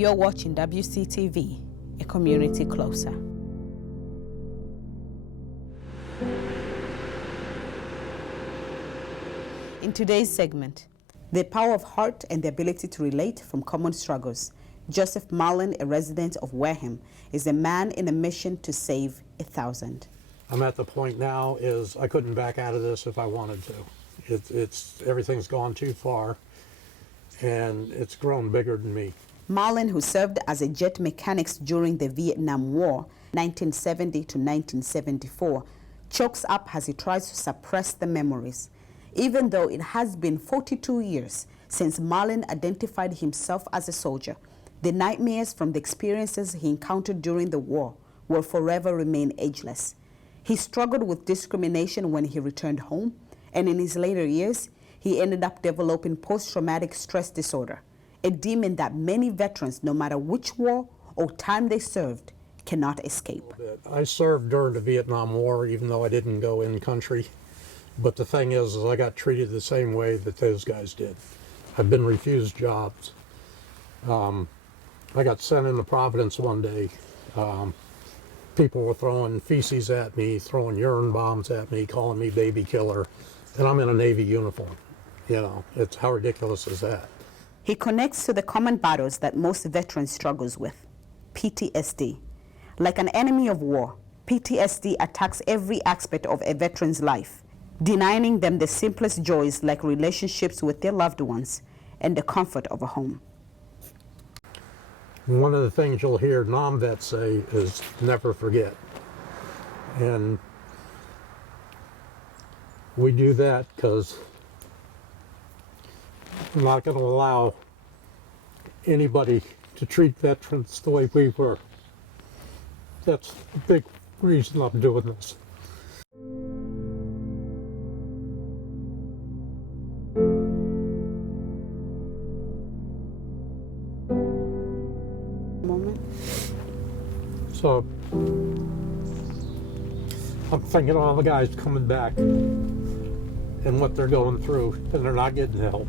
You're watching WCTV, a community closer. In today's segment, the power of heart and the ability to relate from common struggles. Joseph Mullin, a resident of Wareham, is a man in a mission to save 1,000. I'm at the point now is I couldn't back out of this if I wanted to. It's everything's gone too far, and it's grown bigger than me. Mullin, who served as a jet mechanic during the Vietnam War, 1970 to 1974, chokes up as he tries to suppress the memories. Even though it has been 42 years since Mullin identified himself as a soldier, the nightmares from the experiences he encountered during the war will forever remain ageless. He struggled with discrimination when he returned home, and in his later years, he ended up developing post-traumatic stress disorder, a demon that many veterans, no matter which war or time they served, cannot escape. I served during the Vietnam War, even though I didn't go in country. But the thing is I got treated the same way that those guys did. I've been refused jobs. I got sent into Providence one day. People were throwing feces at me, throwing urine bombs at me, calling me baby killer, and I'm in a Navy uniform. You know, it's how ridiculous is that? He connects to the common battles that most veterans struggles with, PTSD. Like an enemy of war, PTSD attacks every aspect of a veteran's life, denying them the simplest joys like relationships with their loved ones and the comfort of a home. One of the things you'll hear non-vets say is never forget. And we do that because I'm not going to allow anybody to treat veterans the way we were. That's a big reason I'm doing this. So I'm thinking all the guys coming back and what they're going through, and they're not getting help.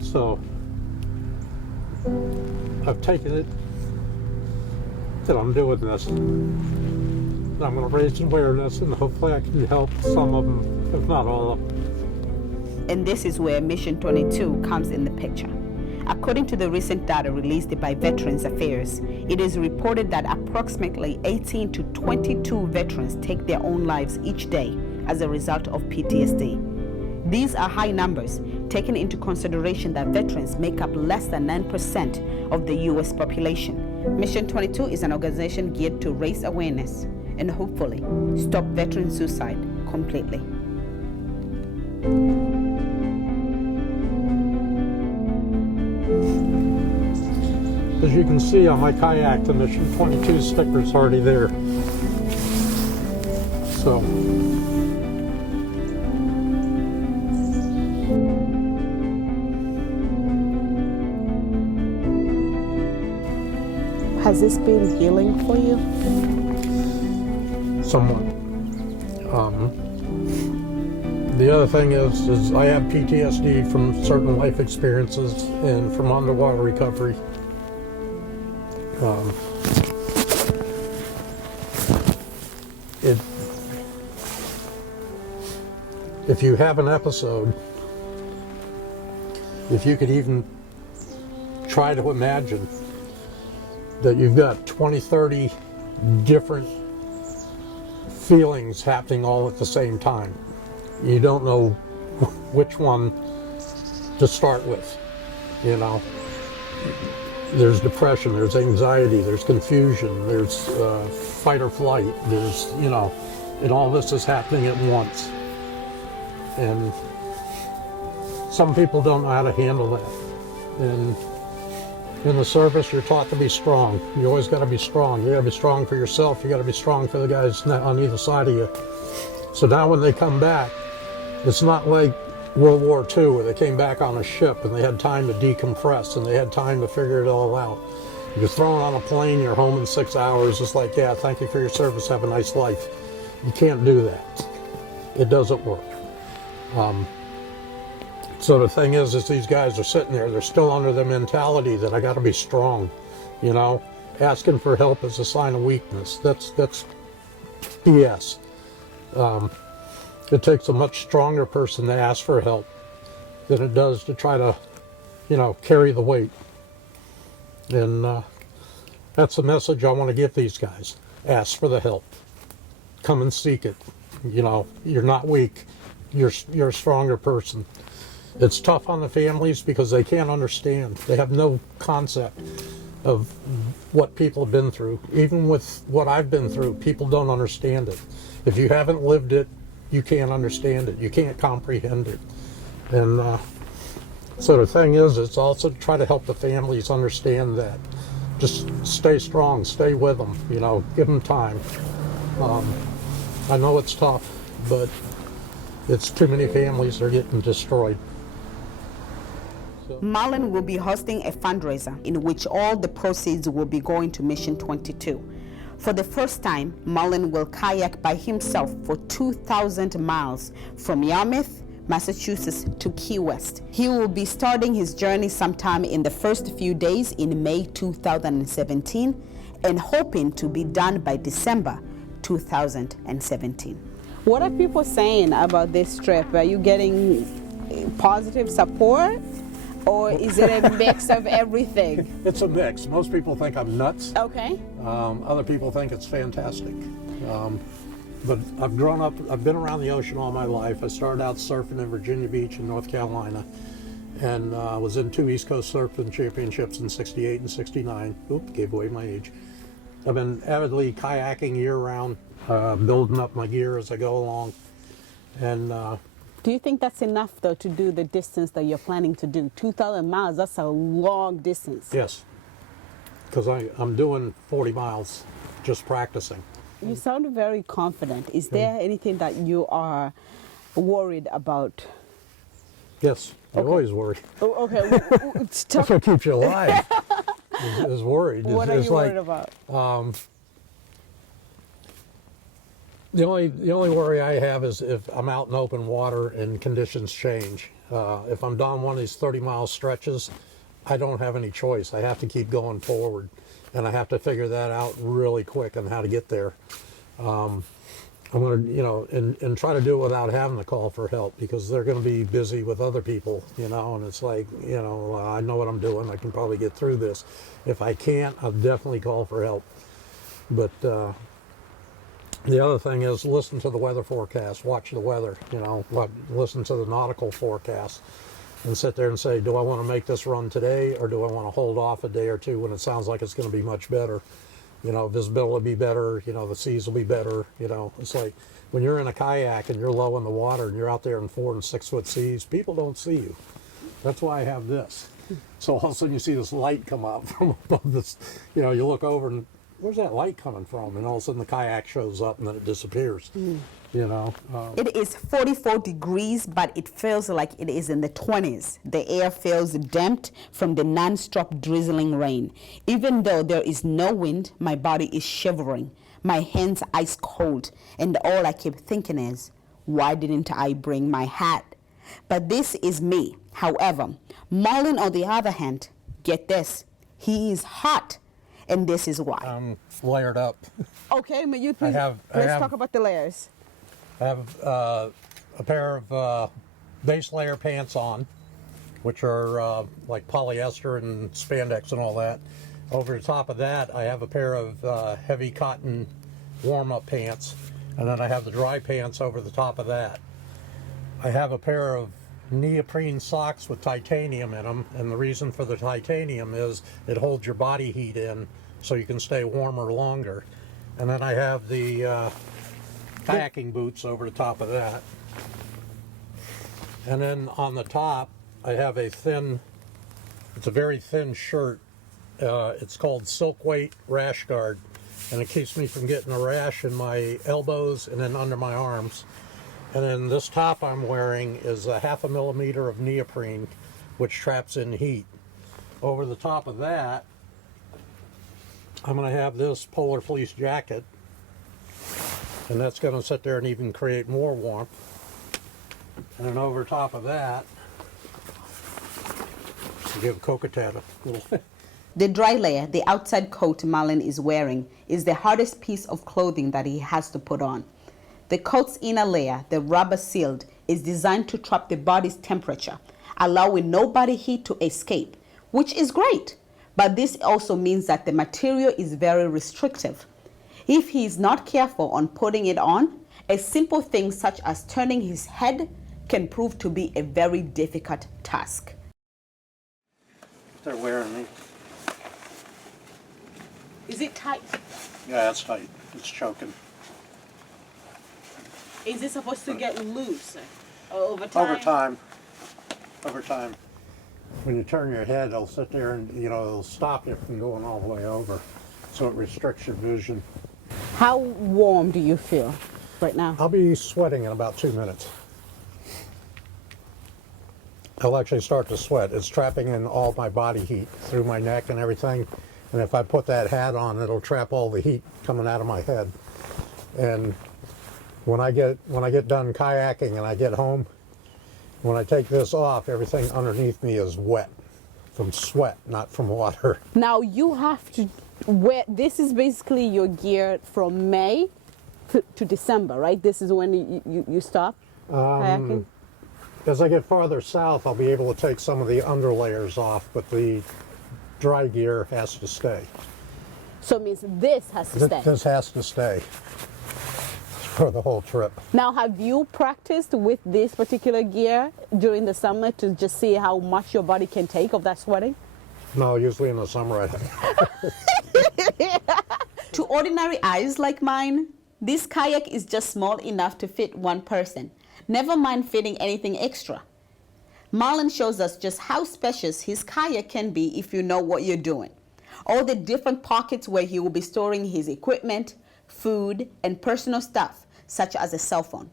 So I've taken it that I'm doing this. And I'm going to raise awareness, and hopefully I can help some of them, if not all of them. And this is where Mission 22 comes in the picture. According to the recent data released by Veterans Affairs, it is reported that approximately 18 to 22 veterans take their own lives each day as a result of PTSD. These are high numbers, taking into consideration that veterans make up less than 9% of the U.S. population. Mission 22 is an organization geared to raise awareness and hopefully stop veteran suicide completely. As you can see on my kayak, the Mission 22 sticker's already there. So has this been healing for you? Somewhat. The other thing is I have PTSD from certain life experiences and from underwater recovery. If you have an episode, if you could even try to imagine that you've got 20, 30 different feelings happening all at the same time, you don't know which one to start with, you know. There's depression, there's anxiety, there's confusion, there's fight or flight, there's, you know, and all this is happening at once. And some people don't know how to handle that. And in the service, you're taught to be strong. You always got to be strong. You got to be strong for yourself. You got to be strong for the guys on either side of you. So now when they come back, it's not like World War II where they came back on a ship and they had time to decompress and they had time to figure it all out. You're thrown on a plane, you're home in 6 hours. It's like, yeah, thank you for your service. Have a nice life. You can't do that. It doesn't work. So the thing is these guys are sitting there, they're still under the mentality that I got to be strong, you know. Asking for help is a sign of weakness. That's BS. It takes a much stronger person to ask for help than it does to try to, you know, carry the weight. And that's the message I want to give these guys. Ask for the help. Come and seek it. You know, you're not weak. You're a stronger person. It's tough on the families because they can't understand. They have no concept of what people have been through. Even with what I've been through, people don't understand it. If you haven't lived it, you can't understand it. You can't comprehend it. And so the thing is, it's also to try to help the families understand that. Just stay strong, stay with them, you know, give them time. I know it's tough, but it's too many families that are getting destroyed. Mullin will be hosting a fundraiser in which all the proceeds will be going to Mission 22. For the first time, Mullin will kayak by himself for 2,000 miles from Yarmouth, Massachusetts to Key West. He will be starting his journey sometime in the first few days in May 2017 and hoping to be done by December 2017. What are people saying about this trip? Are you getting positive support? Or is it a mix of everything? It's a mix. Most people think I'm nuts. Okay. Other people think it's fantastic. But I've grown up, I've been around the ocean all my life. I started out surfing in Virginia Beach in North Carolina, and was in 2 East Coast Surfing Championships in 68 and 69. Oop, gave away my age. I've been avidly kayaking year-round, building up my gear as I go along. And do you think that's enough, though, to do the distance that you're planning to do? 2,000 miles, that's a long distance. Yes, because I'm doing 40 miles just practicing. You sound very confident. Is there anything that you are worried about? Yes, you're always worried. Oh, okay. That's what keeps you alive, is worried. What are you worried about? The only worry I have is if I'm out in open water and conditions change. If I'm down one of these 30-mile stretches, I don't have any choice. I have to keep going forward, and I have to figure that out really quick on how to get there. I'm going to, you know, and try to do it without having to call for help, because they're going to be busy with other people, you know, and it's like, you know, I know what I'm doing. I can probably get through this. If I can't, I'll definitely call for help. But the other thing is listen to the weather forecast, watch the weather, you know, listen to the nautical forecast, and sit there and say, do I want to make this run today, or do I want to hold off a day or two when it sounds like it's going to be much better? You know, visibility will be better, you know, the seas will be better, you know. It's like when you're in a kayak and you're low in the water and you're out there in 4 and 6 foot seas, people don't see you. That's why I have this. So all of a sudden you see this light come up from above this, you know, you look over and where's that light coming from? And all of a sudden the kayak shows up and then it disappears. You know, it is 44 degrees, but it feels like it is in the 20s. The air feels damped from the non-stop drizzling rain. Even though there is no wind, my body is shivering. My hands ice cold, and all I keep thinking is, why didn't I bring my hat? But this is me. However, Mullin, on the other hand, get this, he is hot. And this is why. I'm layered up. Okay, but you please, let's talk about the layers. I have a pair of base layer pants on, which are like polyester and spandex and all that. Over the top of that, I have a pair of heavy cotton warm-up pants, and then I have the dry pants over the top of that. I have a pair of neoprene socks with titanium in them, and the reason for the titanium is it holds your body heat in so you can stay warmer longer. And then I have the kayaking boots over the top of that. And then on the top I have it's a very thin shirt. It's called Silk Weight Rash Guard, and it keeps me from getting a rash in my elbows and then under my arms. And then this top I'm wearing is a 0.5 millimeter of neoprene, which traps in heat. Over the top of that, I'm going to have this polar fleece jacket, and that's going to sit there and even create more warmth. And then over top of that, give Cocatat a little. The dry layer, the outside coat Mullin is wearing, is the hardest piece of clothing that he has to put on. The coat's inner layer, the rubber sealed, is designed to trap the body's temperature, allowing no body heat to escape, which is great. But this also means that the material is very restrictive. If he is not careful on putting it on, a simple thing such as turning his head can prove to be a very difficult task. They're wearing me. Is it tight? Yeah, it's tight. It's choking. Is it supposed to get loose over time? Over time. When you turn your head, it'll sit there and, it'll stop you from going all the way over. So it restricts your vision. How warm do you feel right now? I'll be sweating in about 2 minutes. I'll actually start to sweat. It's trapping in all my body heat through my neck and everything. And if I put that hat on, it'll trap all the heat coming out of my head. And when I get done kayaking and I get home, when I take this off, everything underneath me is wet from sweat, not from water. Now you have to wear, this is basically your gear from May to December, right? This is when you stop kayaking? As I get farther south, I'll be able to take some of the underlayers off, but the dry gear has to stay. So it means this has to stay? This has to stay for the whole trip. Now, have you practiced with this particular gear during the summer to just see how much your body can take of that sweating? No, usually in the summer To ordinary eyes like mine, this kayak is just small enough to fit one person. Never mind fitting anything extra. Mullin shows us just how spacious his kayak can be if you know what you're doing. All the different pockets where he will be storing his equipment, food, and personal stuff, such as a cell phone.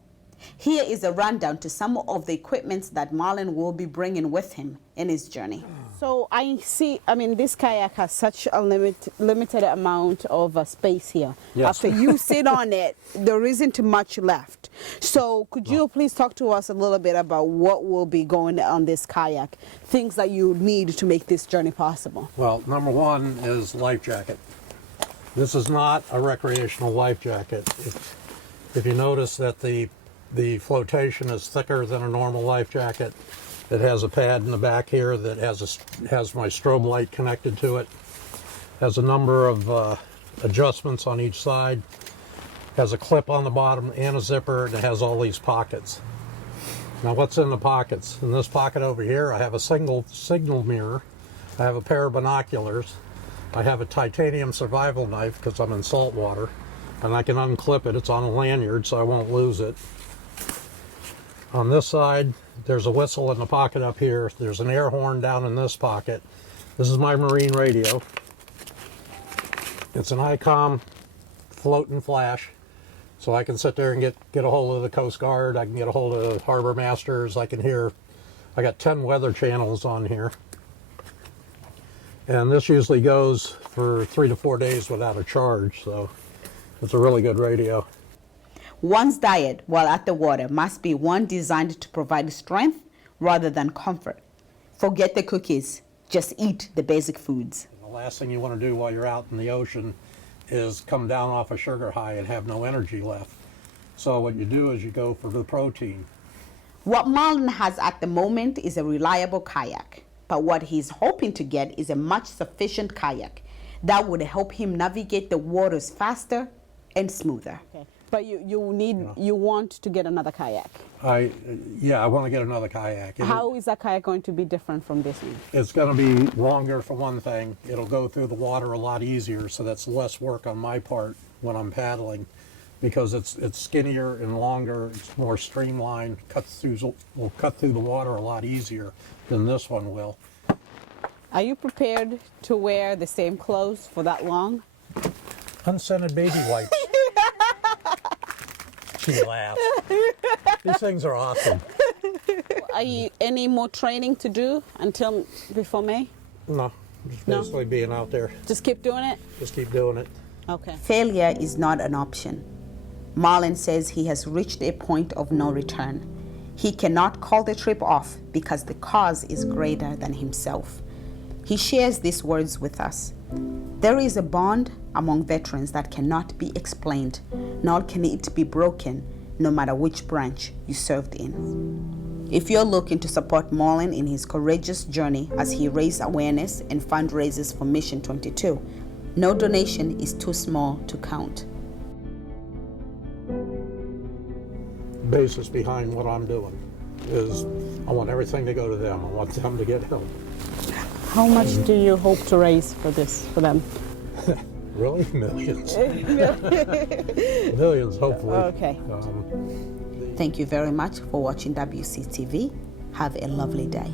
Here is a rundown to some of the equipment that Mullin will be bringing with him in his journey. So I see, this kayak has such a limited amount of space here. Yes. After you sit on it, there isn't much left. So could you please talk to us a little bit about what will be going on this kayak, things that you need to make this journey possible? Well, number one is life jacket. This is not a recreational life jacket. If you notice that the flotation is thicker than a normal life jacket, it has a pad in the back here that has my strobe light connected to it. Has a number of adjustments on each side. Has a clip on the bottom and a zipper, and it has all these pockets. Now what's in the pockets? In this pocket over here, I have a single signal mirror. I have a pair of binoculars. I have a titanium survival knife because I'm in salt water, and I can unclip it. It's on a lanyard so I won't lose it. On this side, there's a whistle in the pocket up here. There's an air horn down in this pocket. This is my marine radio. It's an ICOM float and flash, so I can sit there and get a hold of the Coast Guard. I can get a hold of harbor masters. I got 10 weather channels on here. And this usually goes for 3 to 4 days without a charge, so it's a really good radio. One's diet while at the water must be one designed to provide strength rather than comfort. Forget the cookies, just eat the basic foods. The last thing you want to do while you're out in the ocean is come down off a sugar high and have no energy left. So what you do is you go for the protein. What Mullin has at the moment is a reliable kayak, but what he's hoping to get is a much sufficient kayak that would help him navigate the waters faster and smoother. Okay. But you want to get another kayak? I want to get another kayak. How is that kayak going to be different from this one? It's going to be longer for one thing. It'll go through the water a lot easier, so that's less work on my part when I'm paddling, because it's skinnier and longer. It's more streamlined. Will cut through the water a lot easier than this one will. Are you prepared to wear the same clothes for that long? Unscented baby wipes. She laughs. These things are awesome. Are you any more training to do until before May? No, just basically being out there. Just keep doing it? Just keep doing it. Okay. Failure is not an option. Mullin says he has reached a point of no return. He cannot call the trip off because the cause is greater than himself. He shares these words with us. There is a bond among veterans that cannot be explained, nor can it be broken, no matter which branch you served in. If you're looking to support Mullin in his courageous journey as he raises awareness and fundraises for Mission 22, no donation is too small to count. Basis behind what I'm doing is I want everything to go to them. I want them to get help. How much do you hope to raise for this, for them? Really? Millions. Millions, hopefully. Okay. Thank you very much for watching WCTV. Have a lovely day.